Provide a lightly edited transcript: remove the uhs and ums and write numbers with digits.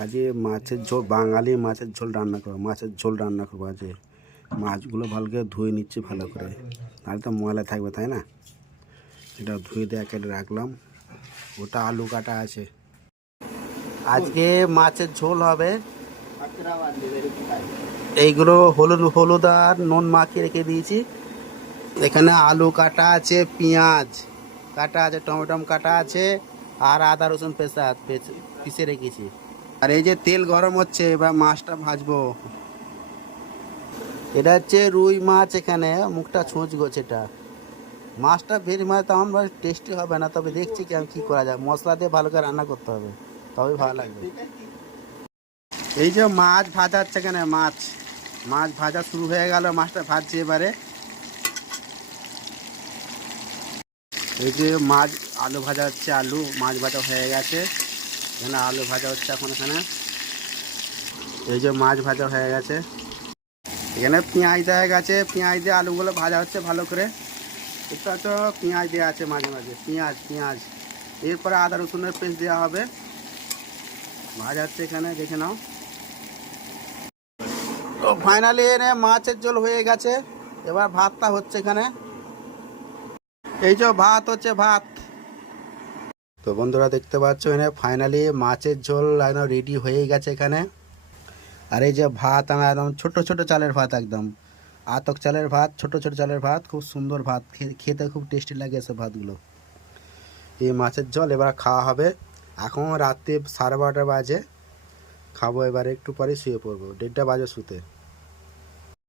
আজকে মাছের ঝোল, বাঙালি মাছের ঝোল রান্না করবো। মাছের ঝোল রান্না করবো আজকে। মাছগুলো ভালো করে ধুয়ে নিচ্ছি ভালো করে, তাহলে তো ময়লা থাকবে, তাই না? এটা ধুয়ে দিয়ে কেটে রাখলাম। ওটা আলু কাটা আছে। আজকে মাছের ঝোল হবে। এইগুলো হলুদ হলুদ আর নুন মাখিয়ে রেখে দিয়েছি। এখানে আলু কাটা আছে, পেঁয়াজ কাটা আছে, টমেটো কাটা আছে, আর আদা রসুন পিষে রেখেছি। আর এই যে তেল গরম হচ্ছে, এবার মাছটা ভাজবো। এটা হচ্ছে রুই মাছ। এখানে মুখটা ছুঁচ গোছ। এটা মাছটা ভেরি মাছ তেমন টেস্টি হবে না, তবে দেখছি কি আমি কী করা যায়। মশলা দিয়ে ভালো করে রান্না করতে হবে, তবেই ভালো লাগবে। এই যে মাছ ভাজা হচ্ছে এখানে। মাছ ভাজা শুরু হয়ে গেল। মাছটা ভাজছে এবারে। এই যে মাছ, আলু ভাজা হচ্ছে। আলু মাছ ভাজা হয়ে গেছে। এখানে আলু ভাজা হচ্ছে এখন। এখানে এই যে মাছ ভাজা হয়ে গেছে। এখানে পেঁয়াজ দেওয়া গেছে। পেঁয়াজ দিয়ে আলুগুলো ভাজা হচ্ছে ভালো করে। এটা তো পেঁয়াজ দেওয়া আছে মাঝে মাঝে। পেঁয়াজ এরপরে আদা রসুনের পেস্ট দেওয়া হবে। ভাজা হচ্ছে এখানে, দেখে নাও। তো ফাইনালি এনে মাছের ঝোল হয়ে গেছে। এবার ভাতটা হচ্ছে এখানে। এই যে ভাত হচ্ছে, ভাত। তো বন্ধুরা দেখতে পাচ্ছ, এখানে ফাইনালি মাছের ঝোল একদম রেডি হয়ে গেছে এখানে। আর এই যে ভাত, আমার একদম ছোট ছোট চালের ভাত, একদম আতক চালের ভাত, ছোট ছোট চালের ভাত। খুব সুন্দর ভাত, খেতে খুব টেস্টি লাগে এসব ভাতগুলো। এই মাছের ঝোল এবার খাওয়া হবে। এখন রাত্রি 12:30 বাজে। খাবো এবারে, একটু পরে শুয়ে পড়বো। 1:30 বাজে শুতে।